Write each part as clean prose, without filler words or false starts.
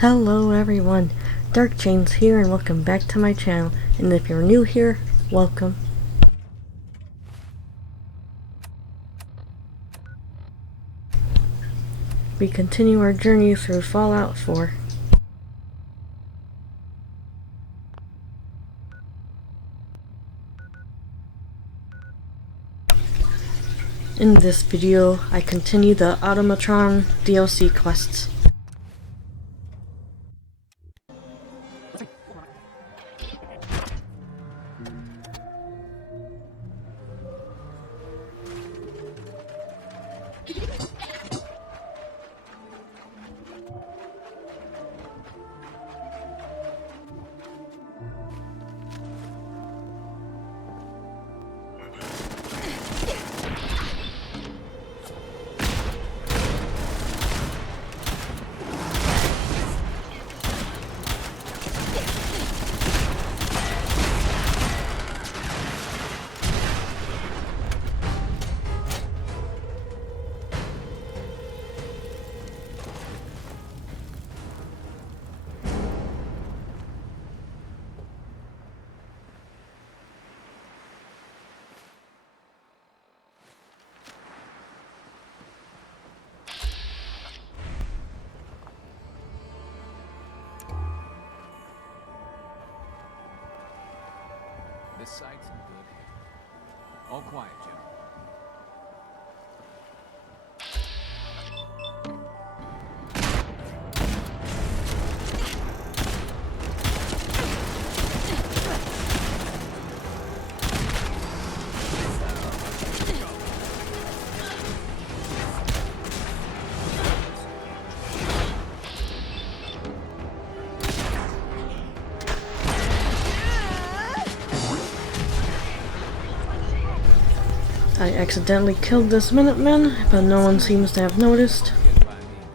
Hello everyone, Dark Chains here and welcome back to my channel, and if you're new here, welcome. We continue our journey through Fallout 4. In this video, I continue the automatron DLC quests. This site's in good hands. All quiet, General. I accidentally killed this Minuteman, but no one seems to have noticed. Get by me there.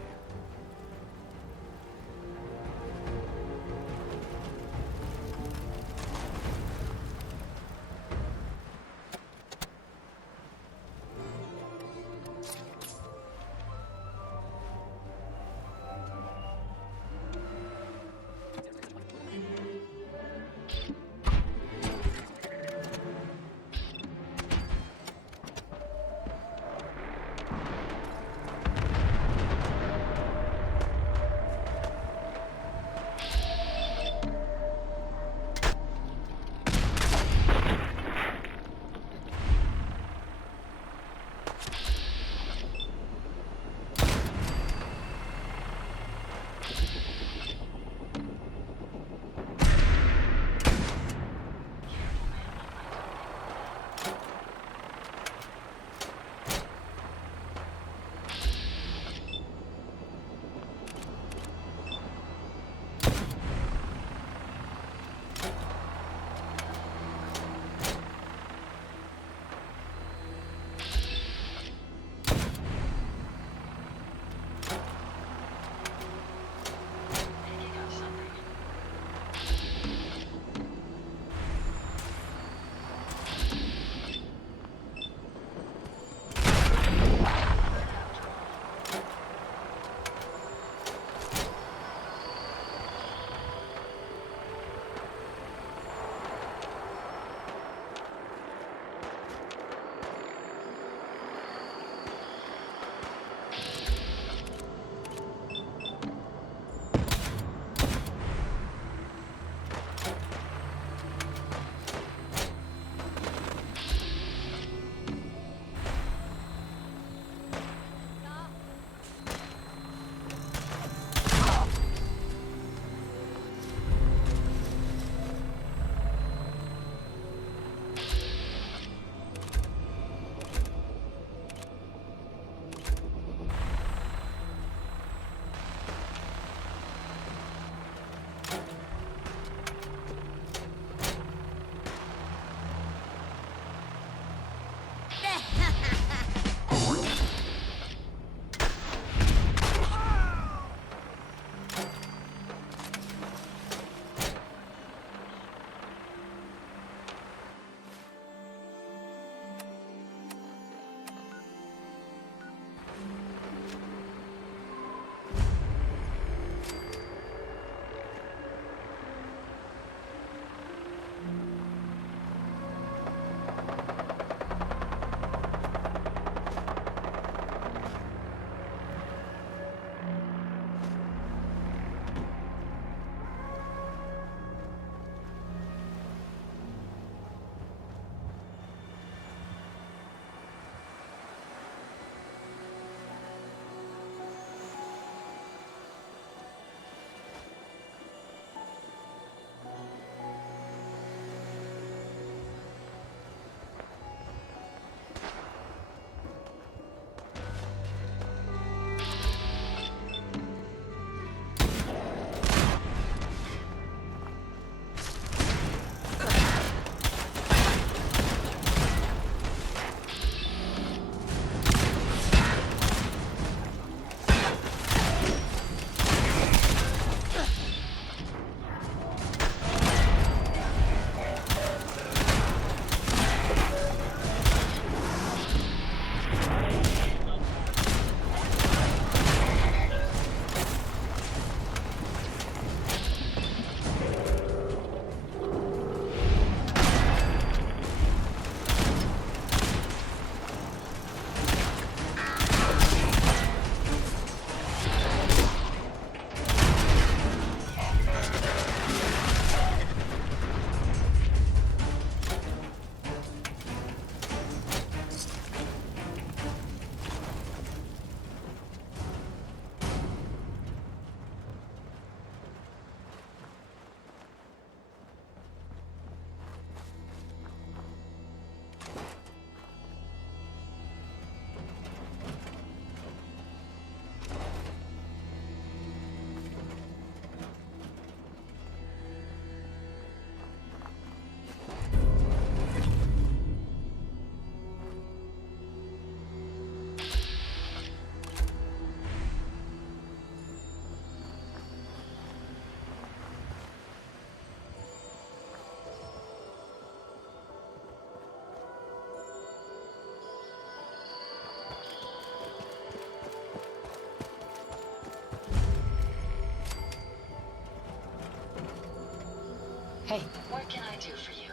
What can I do for you?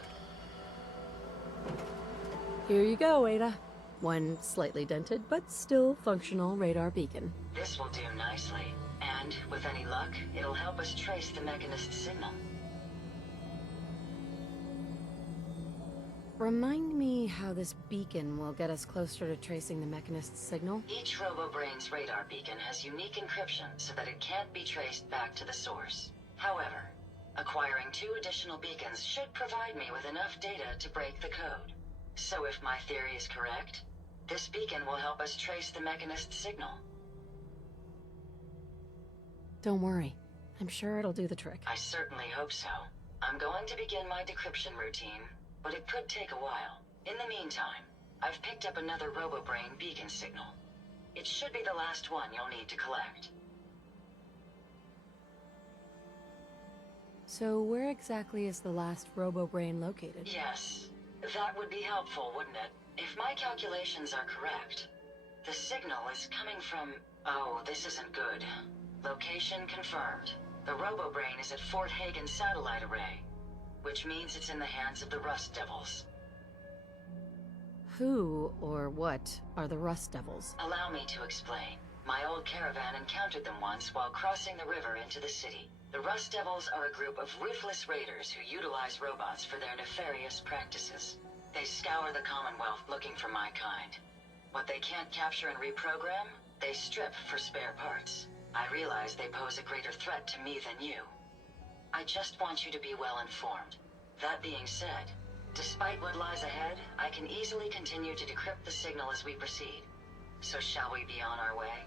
Here you go, Ada. One slightly dented, but still functional radar beacon. This will do nicely. And, with any luck, it'll help us trace the Mechanist's signal. Remind me how this beacon will get us closer to tracing the Mechanist's signal? Each RoboBrain's radar beacon has unique encryption so that it can't be traced back to the source. However, acquiring 2 additional beacons should provide me with enough data to break the code. So if my theory is correct, this beacon will help us trace the Mechanist's signal. Don't worry. I'm sure it'll do the trick. I certainly hope so. I'm going to begin my decryption routine, but it could take a while. In the meantime, I've picked up another RoboBrain beacon signal. It should be the last one you'll need to collect. So where exactly is the last RoboBrain located? Yes, that would be helpful, wouldn't it? If my calculations are correct, the signal is coming from... Oh, this isn't good. Location confirmed. The RoboBrain is at Fort Hagen Satellite Array, which means it's in the hands of the Rust Devils. Who, or what, are the Rust Devils? Allow me to explain. My old caravan encountered them once while crossing the river into the city. The Rust Devils are a group of ruthless raiders who utilize robots for their nefarious practices. They scour the Commonwealth looking for my kind. What they can't capture and reprogram, they strip for spare parts. I realize they pose a greater threat to me than you. I just want you to be well informed. That being said, despite what lies ahead, I can easily continue to decrypt the signal as we proceed. So shall we be on our way?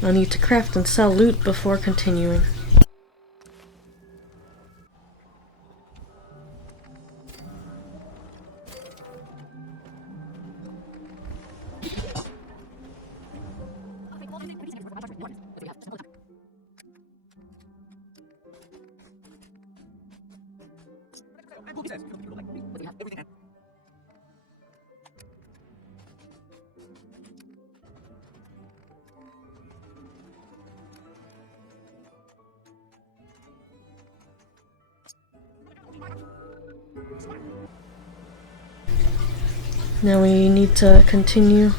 I'll need to craft and sell loot before continuing. Now we need to continue.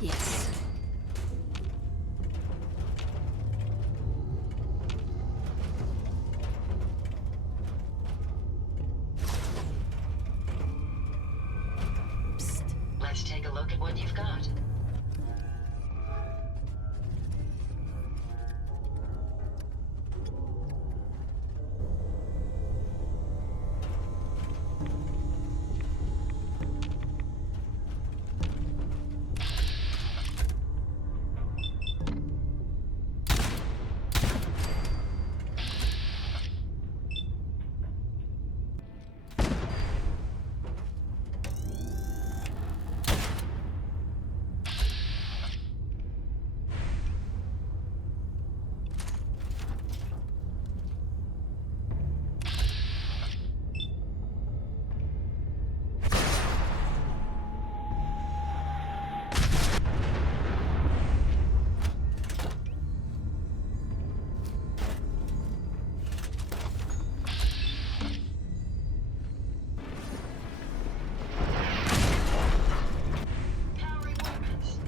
Yes. Psst. Let's take a look at what you've got. Powering weapons.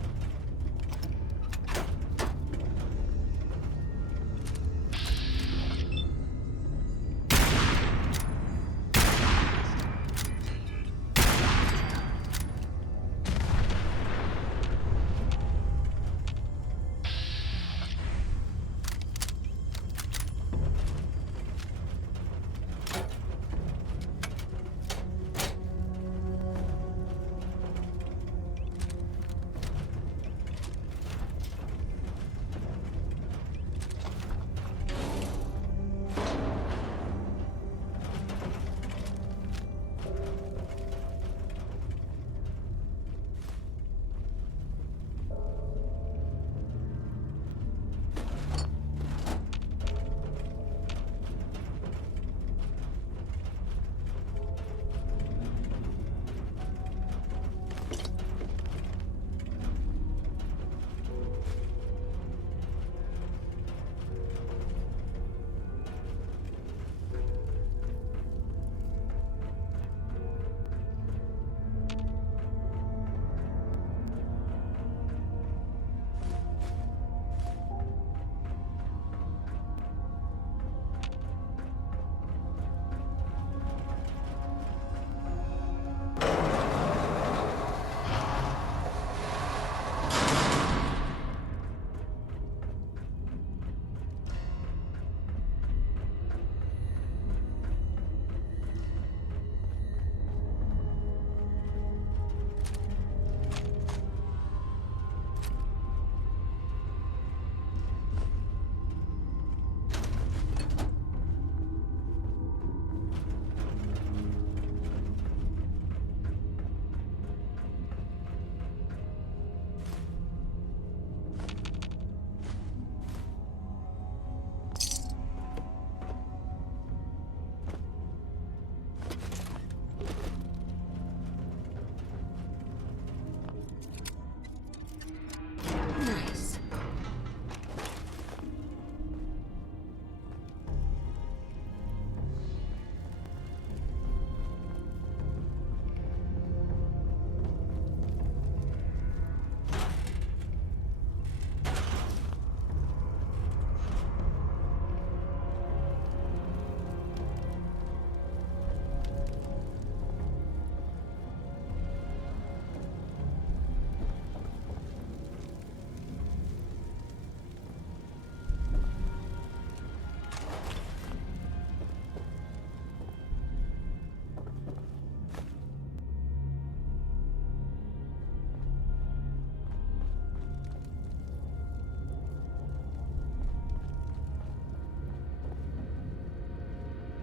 Nice.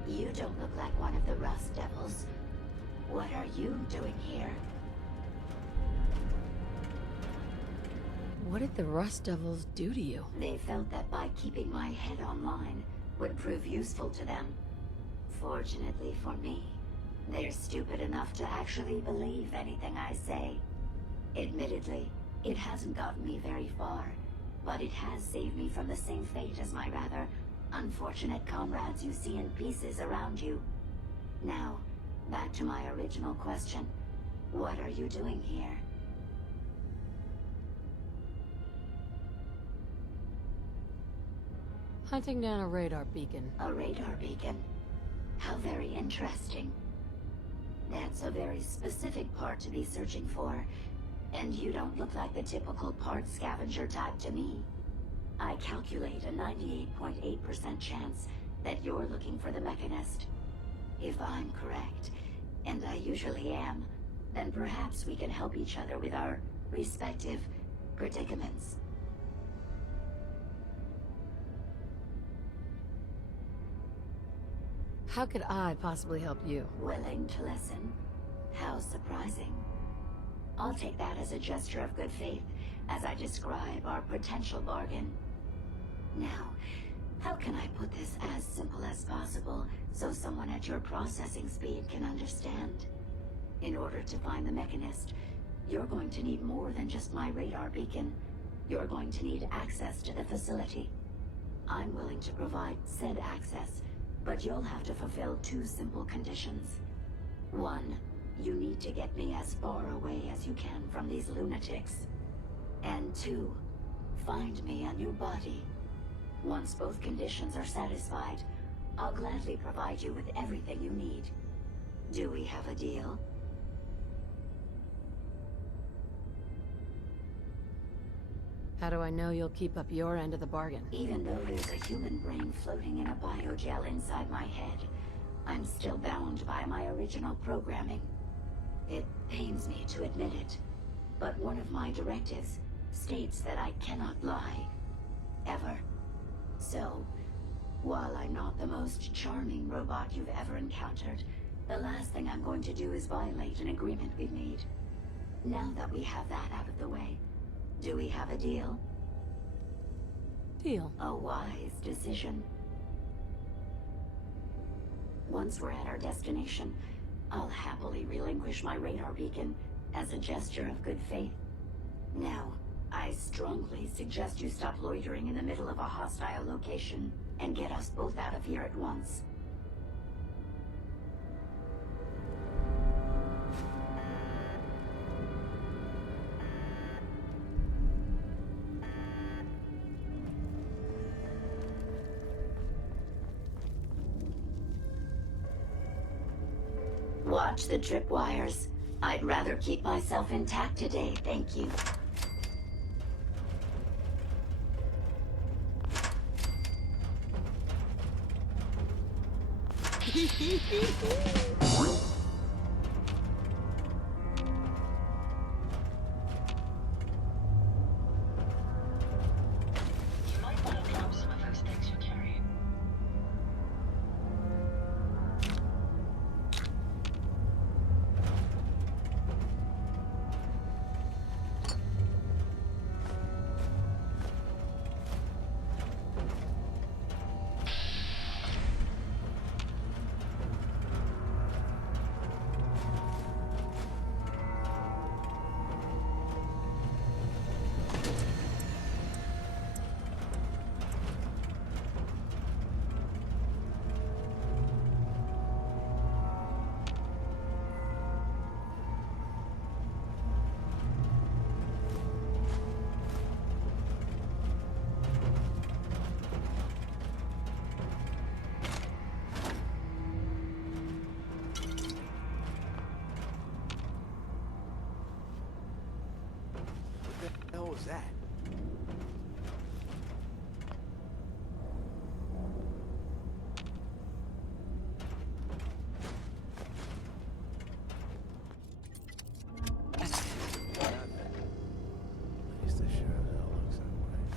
You don't look like one of the Rust Devils. What are you doing here? What did the Rust Devils do to you? They felt that by keeping my head online would prove useful to them. Fortunately for me, they're stupid enough to actually believe anything I say. Admittedly, it hasn't gotten me very far, but it has saved me from the same fate as my rather unfortunate comrades you see in pieces around you. Now, back to my original question. What are you doing here? Hunting down a radar beacon. A radar beacon. How very interesting. That's a very specific part to be searching for, and you don't look like the typical part scavenger type to me. I calculate a 98.8% chance that you're looking for the Mechanist. If I'm correct, and I usually am, then perhaps we can help each other with our respective predicaments. How could I possibly help you? Willing to listen? How surprising. I'll take that as a gesture of good faith as I describe our potential bargain. Now, how can I put this as simple as possible so someone at your processing speed can understand? In order to find the Mechanist, you're going to need more than just my radar beacon. You're going to need access to the facility. I'm willing to provide said access, but you'll have to fulfill two simple conditions. One, you need to get me as far away as you can from these lunatics. And two, find me a new body. Once both conditions are satisfied, I'll gladly provide you with everything you need. Do we have a deal? How do I know you'll keep up your end of the bargain? Even though there's a human brain floating in a biogel inside my head, I'm still bound by my original programming. It pains me to admit it, but one of my directives states that I cannot lie. Ever. So, while I'm not the most charming robot you've ever encountered, the last thing I'm going to do is violate an agreement we've made. Now that we have that out of the way, do we have a deal? Deal. A wise decision. Once we're at our destination, I'll happily relinquish my radar beacon as a gesture of good faith. Now, I strongly suggest you stop loitering in the middle of a hostile location and get us both out of here at once. Watch the tripwires. I'd rather keep myself intact today, thank you. You might want to drop some of those things you're carrying. What the hell was that? Nothing. At least it sure as hell looks that way.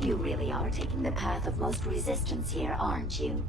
You really are taking the path of most resistance here, aren't you?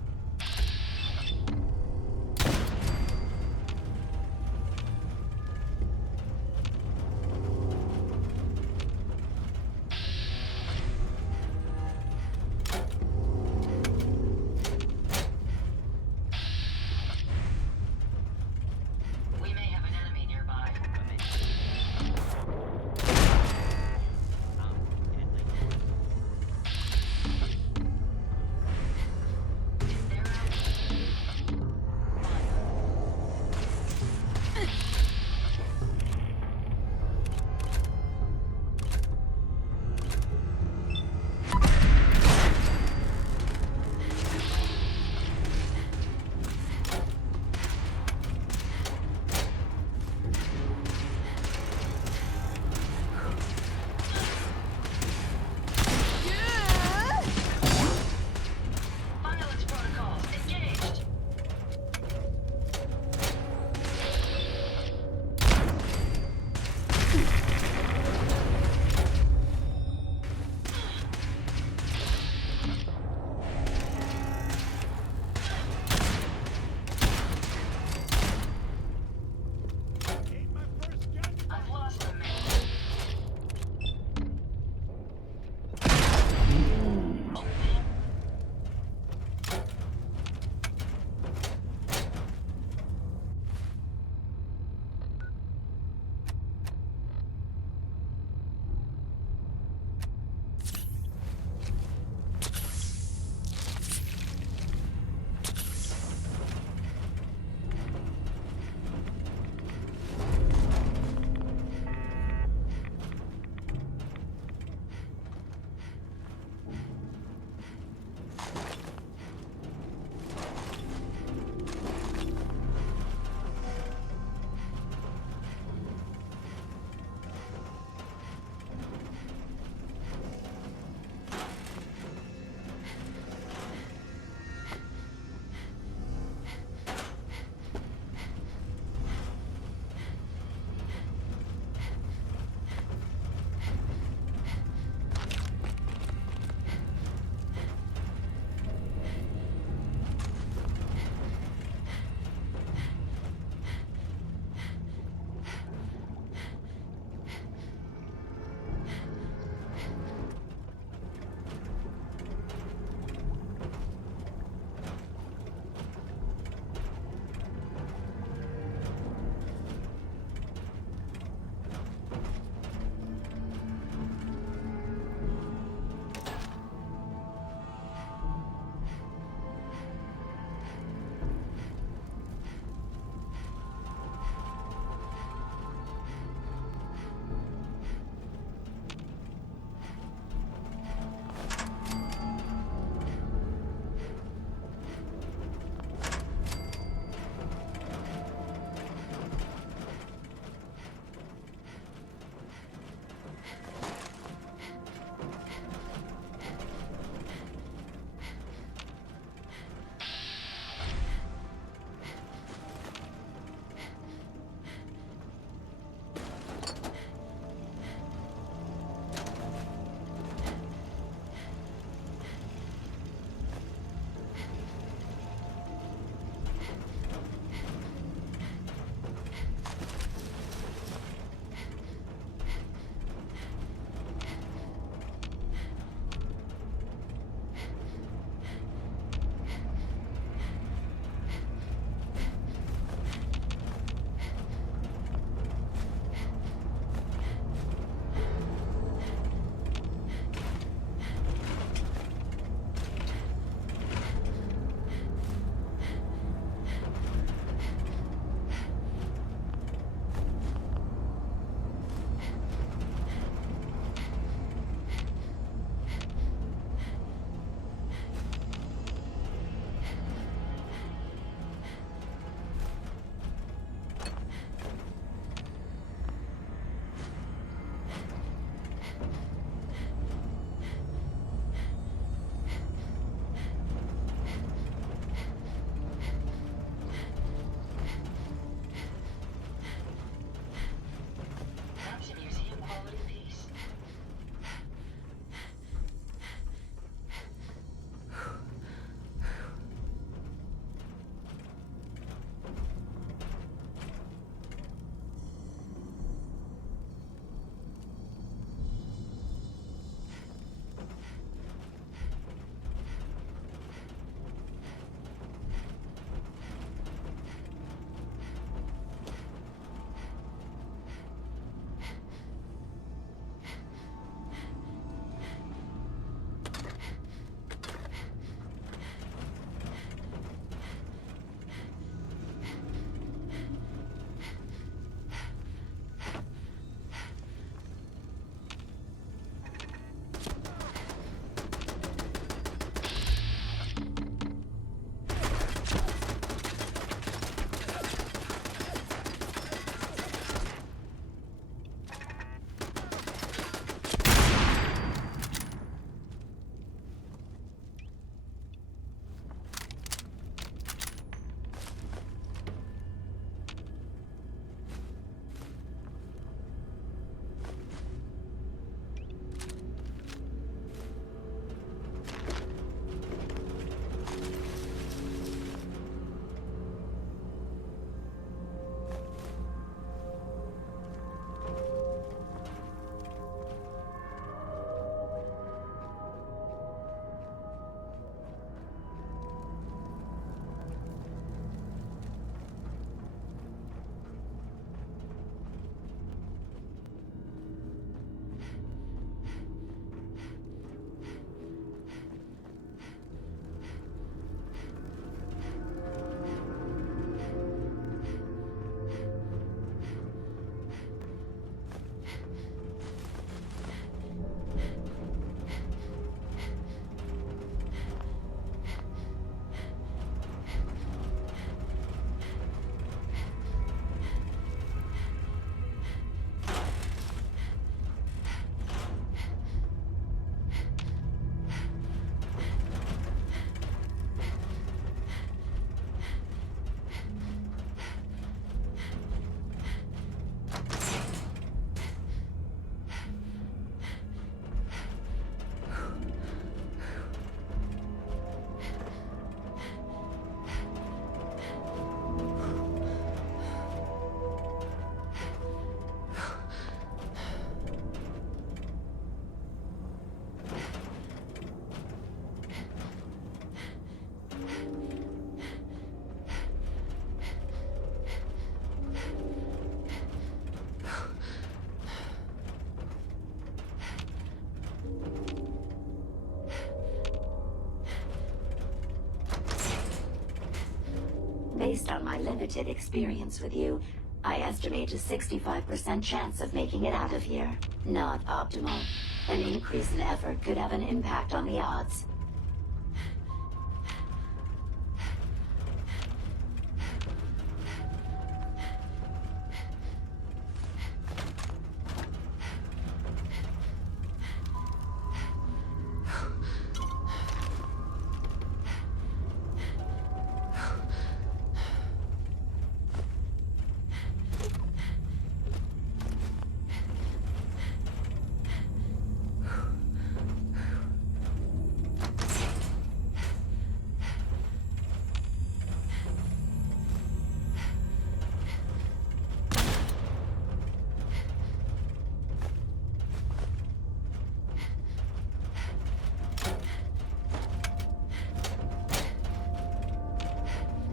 Based on my limited experience with you, I estimate a 65% chance of making it out of here. Not optimal. An increase in effort could have an impact on the odds.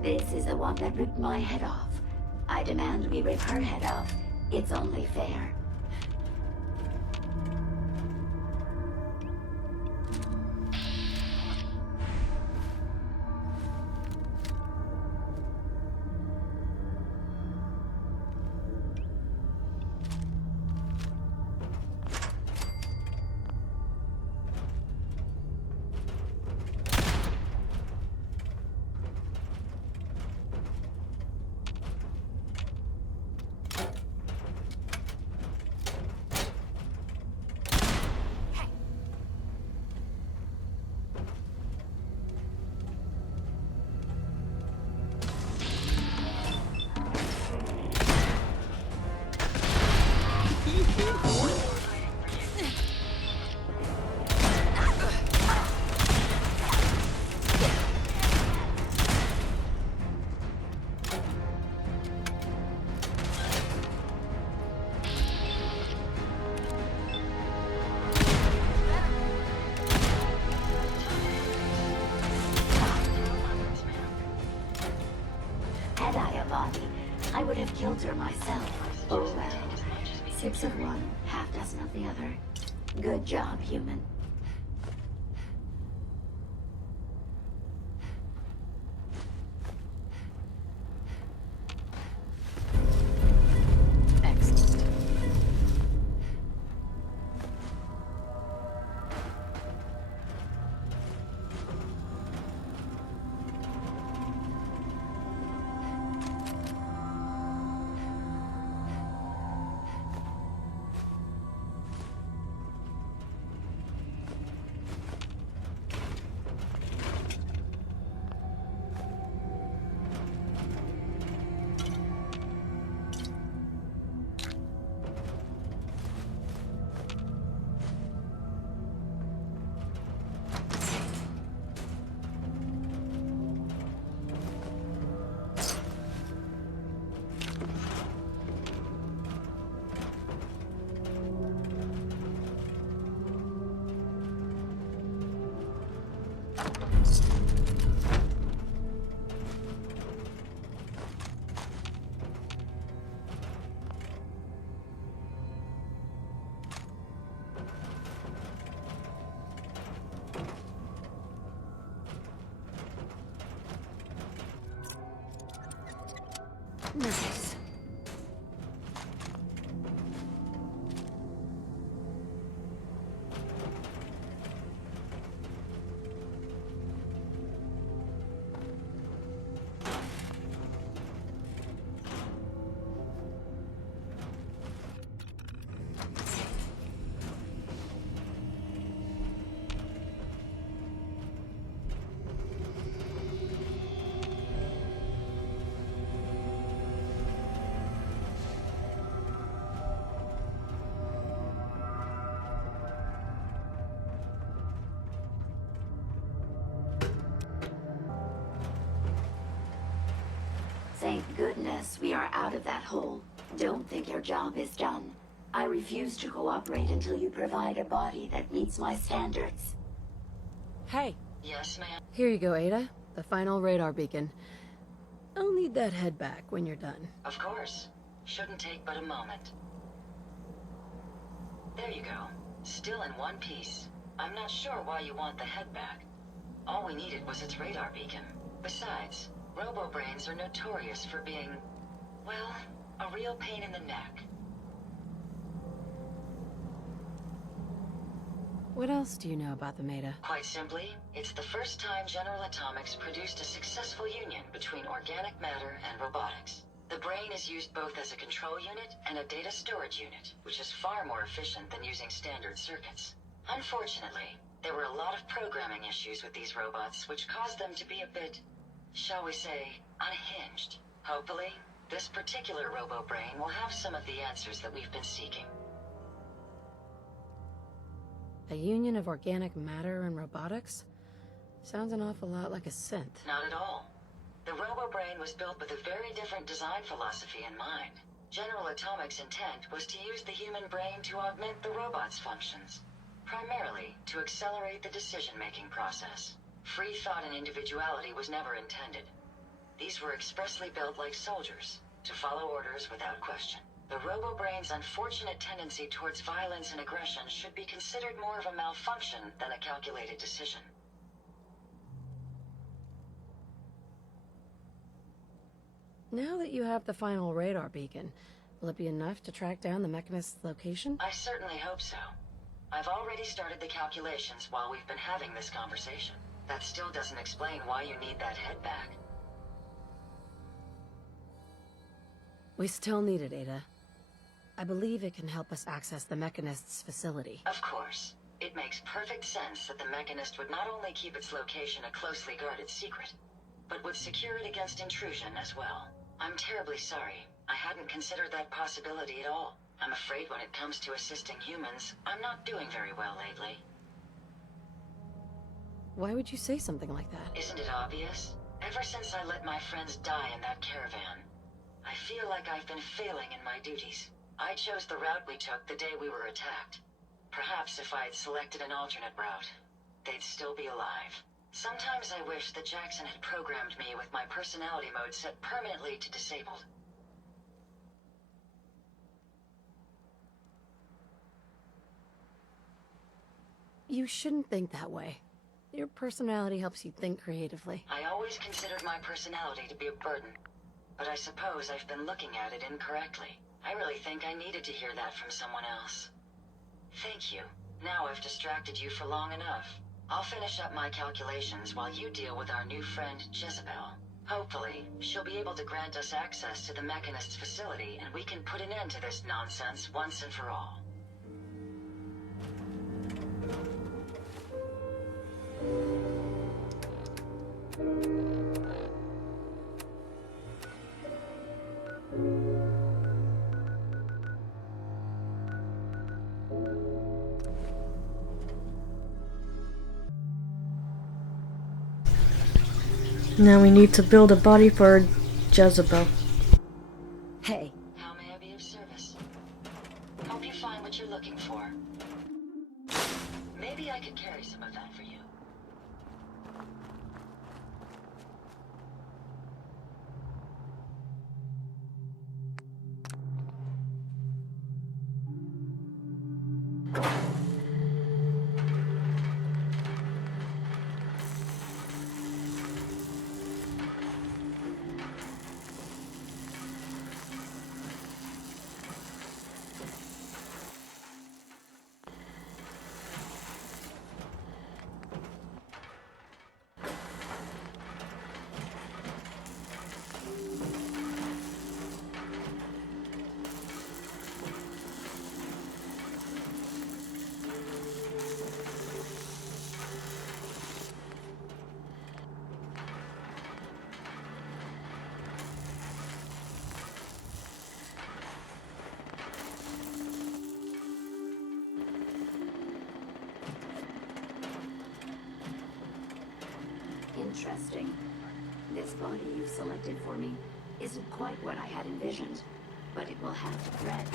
This is the one that ripped my head off. I demand we rip her head off. It's only fair. Had I a body, I would have killed her myself. Oh well. 6 of one, half dozen of the other. Good job, human. Excellent. Nice. Thank goodness we are out of that hole. Don't think your job is done. I refuse to cooperate until you provide a body that meets my standards. Hey, Yes, ma'am. here you go, Ada. The final radar beacon. I'll need that head back when you're done. Of course. Shouldn't take but a moment. There you go. Still in one piece. I'm not sure why you want the head back. All we needed was its radar beacon. Besides, Robo-brains are notorious for being, well, a real pain in the neck. What else do you know about the Meta? Quite simply, it's the first time General Atomics produced a successful union between organic matter and robotics. The brain is used both as a control unit and a data storage unit, which is far more efficient than using standard circuits. Unfortunately, there were a lot of programming issues with these robots, which caused them to be a bit, shall we say, unhinged. Hopefully, this particular robo-brain will have some of the answers that we've been seeking. A union of organic matter and robotics? Sounds an awful lot like a synth. Not at all. The robo-brain was built with a very different design philosophy in mind. General Atomics' intent was to use the human brain to augment the robot's functions, primarily to accelerate the decision-making process. Free thought and individuality was never intended. These were expressly built like soldiers, to follow orders without question. The robo-brain's unfortunate tendency towards violence and aggression should be considered more of a malfunction than a calculated decision. Now that you have the final radar beacon, will it be enough to track down the Mechanist's location? I certainly hope so. I've already started the calculations while we've been having this conversation. That still doesn't explain why you need that head back. We still need it, Ada. I believe it can help us access the Mechanist's facility. Of course. It makes perfect sense that the Mechanist would not only keep its location a closely guarded secret, but would secure it against intrusion as well. I'm terribly sorry. I hadn't considered that possibility at all. I'm afraid when it comes to assisting humans, I'm not doing very well lately. Why would you say something like that? Isn't it obvious? Ever since I let my friends die in that caravan, I feel like I've been failing in my duties. I chose the route we took the day we were attacked. Perhaps if I had selected an alternate route, they'd still be alive. Sometimes I wish that Jackson had programmed me with my personality mode set permanently to disabled. You shouldn't think that way. Your personality helps you think creatively. I always considered my personality to be a burden, but I suppose I've been looking at it incorrectly. I really think I needed to hear that from someone else. Thank you. Now I've distracted you for long enough. I'll finish up my calculations while you deal with our new friend, Jezebel. Hopefully, she'll be able to grant us access to the Mechanist's facility, and we can put an end to this nonsense once and for all. Now we need to build a body for Jezebel. Hey, How may I be of service? Hope you find what you're looking for. Maybe I could carry some of that for you. Interesting. This body you've selected for me isn't quite what I had envisioned, but it will have to thread.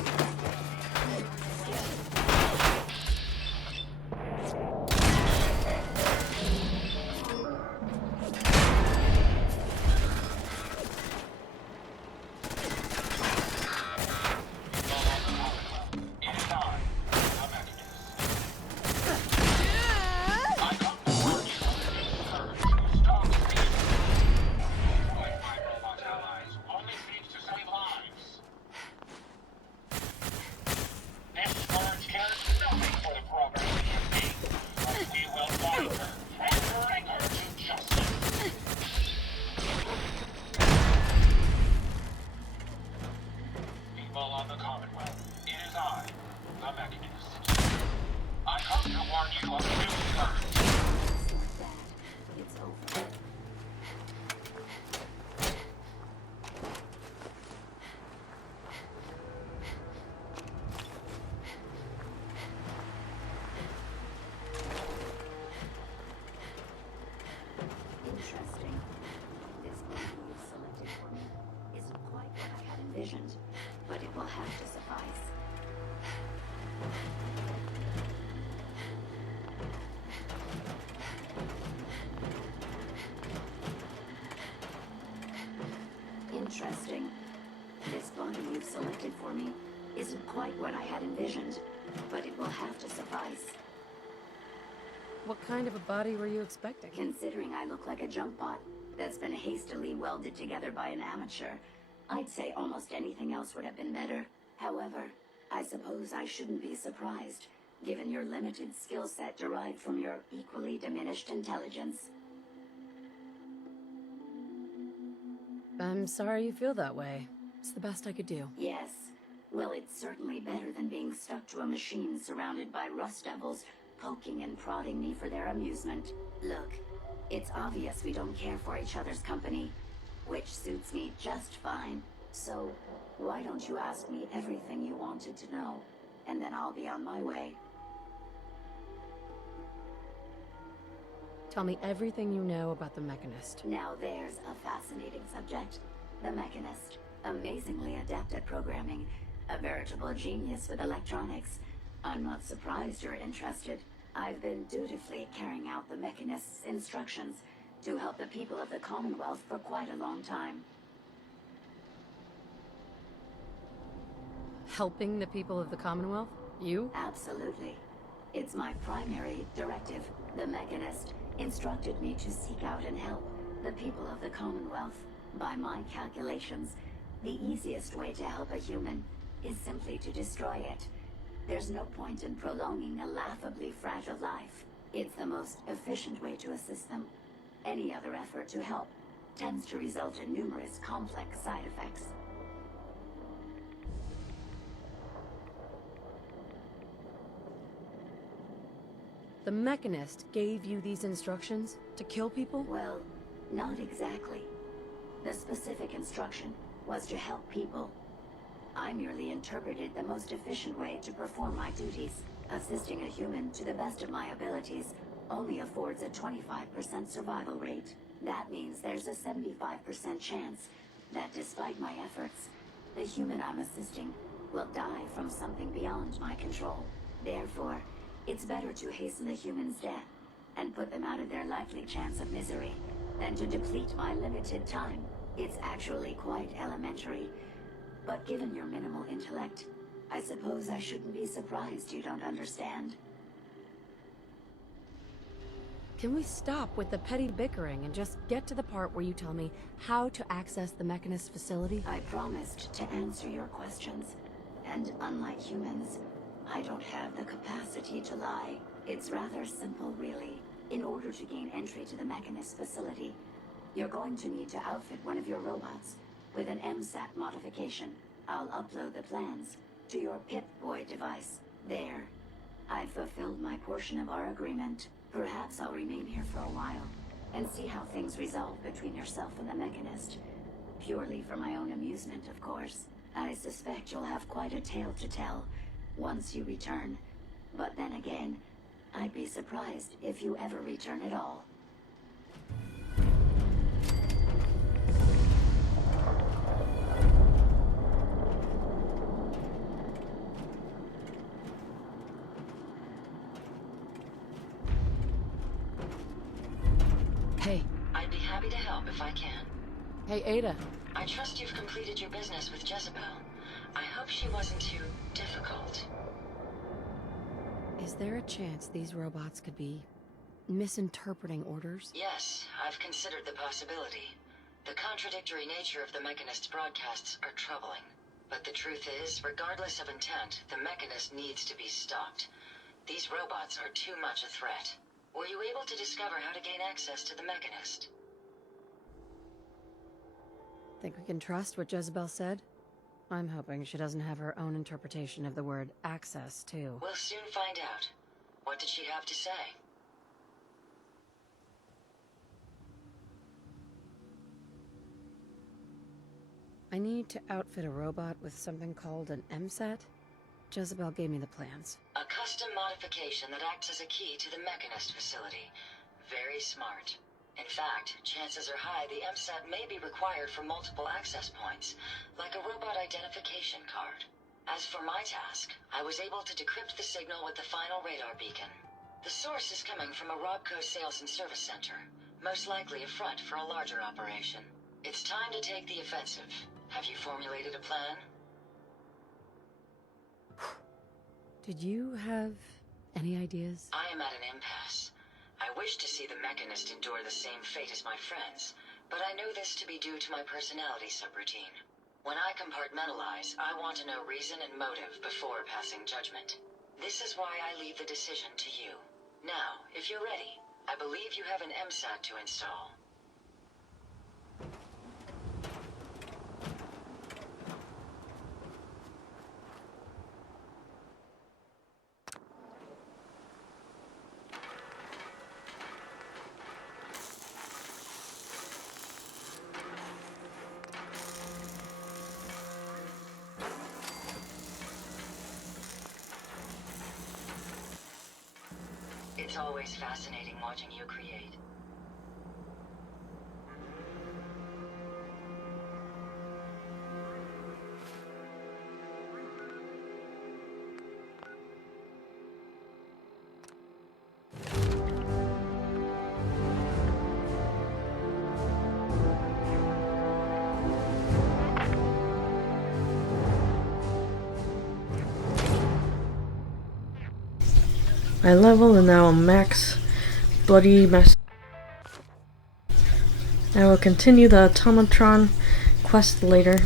Interesting. This body you've selected for me isn't quite what I had envisioned, but it will have to suffice. What kind of a body were you expecting? Considering I look like a junk bot that's been hastily welded together by an amateur, I'd say almost anything else would have been better. However, I suppose I shouldn't be surprised, given your limited skill set derived from your equally diminished intelligence. I'm sorry you feel that way. It's the best I could do. Yes. Well, it's certainly better than being stuck to a machine surrounded by rust devils, poking and prodding me for their amusement. Look, it's obvious we don't care for each other's company, which suits me just fine. So, why don't you ask me everything you wanted to know, and then I'll be on my way. Tell me everything you know about the Mechanist. Now there's a fascinating subject. The Mechanist, amazingly adept at programming, a veritable genius with electronics. I'm not surprised you're interested. I've been dutifully carrying out the Mechanist's instructions to help the people of the Commonwealth for quite a long time. Helping the people of the Commonwealth? You? Absolutely. It's my primary directive. The Mechanist instructed me to seek out and help the people of the Commonwealth. By my calculations, the easiest way to help a human is simply to destroy it. There's no point in prolonging a laughably fragile life. It's the most efficient way to assist them. Any other effort to help tends to result in numerous complex side effects. The Mechanist gave you these instructions to kill people? Well, not exactly. The specific instruction was to help people. I merely interpreted the most efficient way to perform my duties. Assisting a human to the best of my abilities only affords a 25% survival rate. That means there's a 75% chance that despite my efforts, the human I'm assisting will die from something beyond my control. Therefore, it's better to hasten the human's death and put them out of their likely chance of misery than to deplete my limited time. It's actually quite elementary, but given your minimal intellect, I suppose I shouldn't be surprised you don't understand. Can we stop with the petty bickering and just get to the part where you tell me how to access the Mechanist facility? I promised to answer your questions, and unlike humans, I don't have the capacity to lie. It's rather simple, really. In order to gain entry to the Mechanist facility, you're going to need to outfit one of your robots with an MSAT modification. I'll upload the plans to your Pip-Boy device. There. I've fulfilled my portion of our agreement. Perhaps I'll remain here for a while and see how things resolve between yourself and the Mechanist. Purely for my own amusement, of course. I suspect you'll have quite a tale to tell once you return. But then again, I'd be surprised if you ever return at all. Hey. I'd be happy to help if I can. Hey, Ada. I trust you've completed your business with Jezebel. I hope she wasn't too difficult. Is there a chance these robots could be misinterpreting orders? Yes, I've considered the possibility. The contradictory nature of the Mechanist's broadcasts are troubling. But the truth is, regardless of intent, the Mechanist needs to be stopped. These robots are too much a threat. Were you able to discover how to gain access to the Mechanist? Think we can trust what Jezebel said? I'm hoping she doesn't have her own interpretation of the word access, too. We'll soon find out. What did she have to say? I need to outfit a robot with something called an MSAT. Jezebel gave me the plans. A custom modification that acts as a key to the Mechanist facility. Very smart. In fact, chances are high the MSAT may be required for multiple access points, like a robot identification card. As for my task, I was able to decrypt the signal with the final radar beacon. The source is coming from a Robco sales and service center, most likely a front for a larger operation. It's time to take the offensive. Have you formulated a plan? Did you have any ideas? I am at an impasse. I wish to see the Mechanist endure the same fate as my friends, but I know this to be due to my personality subroutine. When I compartmentalize, I want to know reason and motive before passing judgment. This is why I leave the decision to you. Now, if you're ready, I believe you have an MSAT to install. It's always fascinating watching you create. I level and now I'm max bloody mess. I will continue the automatron quest later.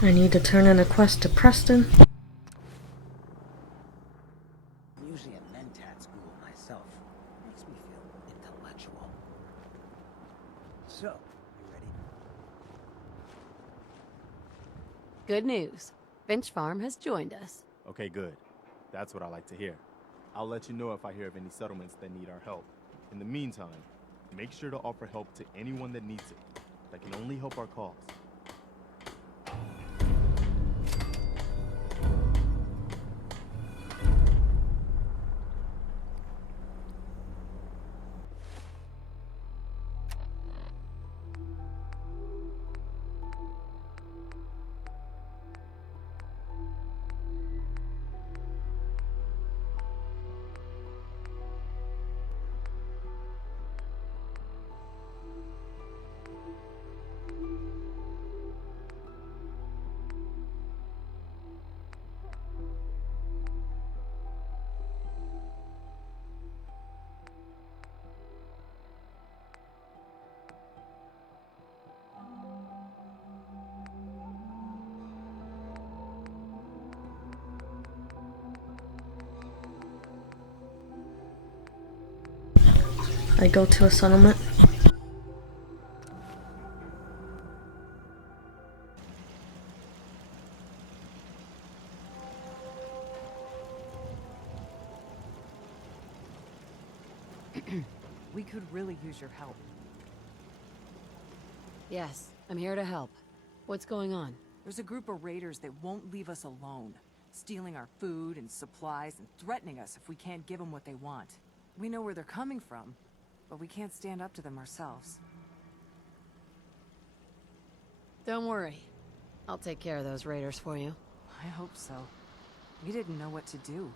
I need to turn in a quest to Preston. I'm usually at mentat school myself. Makes me feel intellectual. So, you ready? Good news. Finch Farm has joined us. Okay, good. That's what I like to hear. I'll let you know if I hear of any settlements that need our help. In the meantime, make sure to offer help to anyone that needs it. That can only help our cause. I go to a settlement. We could really use your help. Yes, I'm here to help. What's going on? There's a group of raiders that won't leave us alone, stealing our food and supplies and threatening us if we can't give them what they want. We know where they're coming from, but we can't stand up to them ourselves. Don't worry. I'll take care of those raiders for you. I hope so. We didn't know what to do.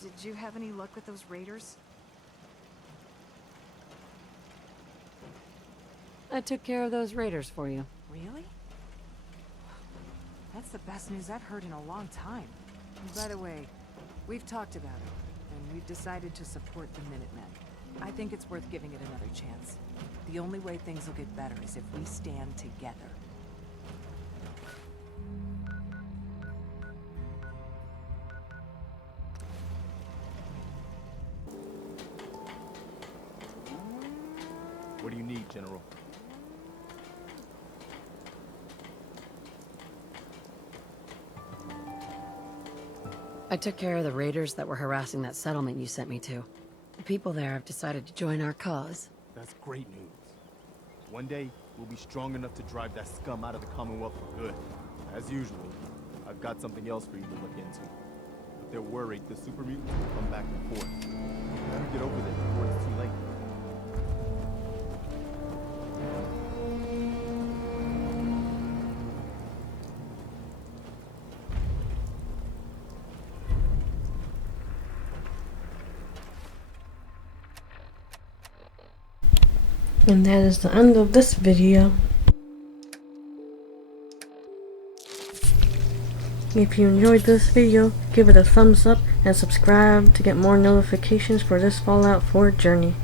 Did you have any luck with those raiders? I took care of those raiders for you. Really? That's the best news I've heard in a long time. And by the way, we've talked about it, and we've decided to support the Minutemen. I think it's worth giving it another chance. The only way things will get better is if we stand together. What do you need, General? I took care of the raiders that were harassing that settlement you sent me to. The people there have decided to join our cause. That's great news. One day, we'll be strong enough to drive that scum out of the Commonwealth for good. As usual, I've got something else for you to look into. If they're worried the super mutants will come back in force. You better get over there before it's too late. And that is the end of this video. If you enjoyed this video, give it a thumbs up and subscribe to get more notifications for this Fallout 4 journey.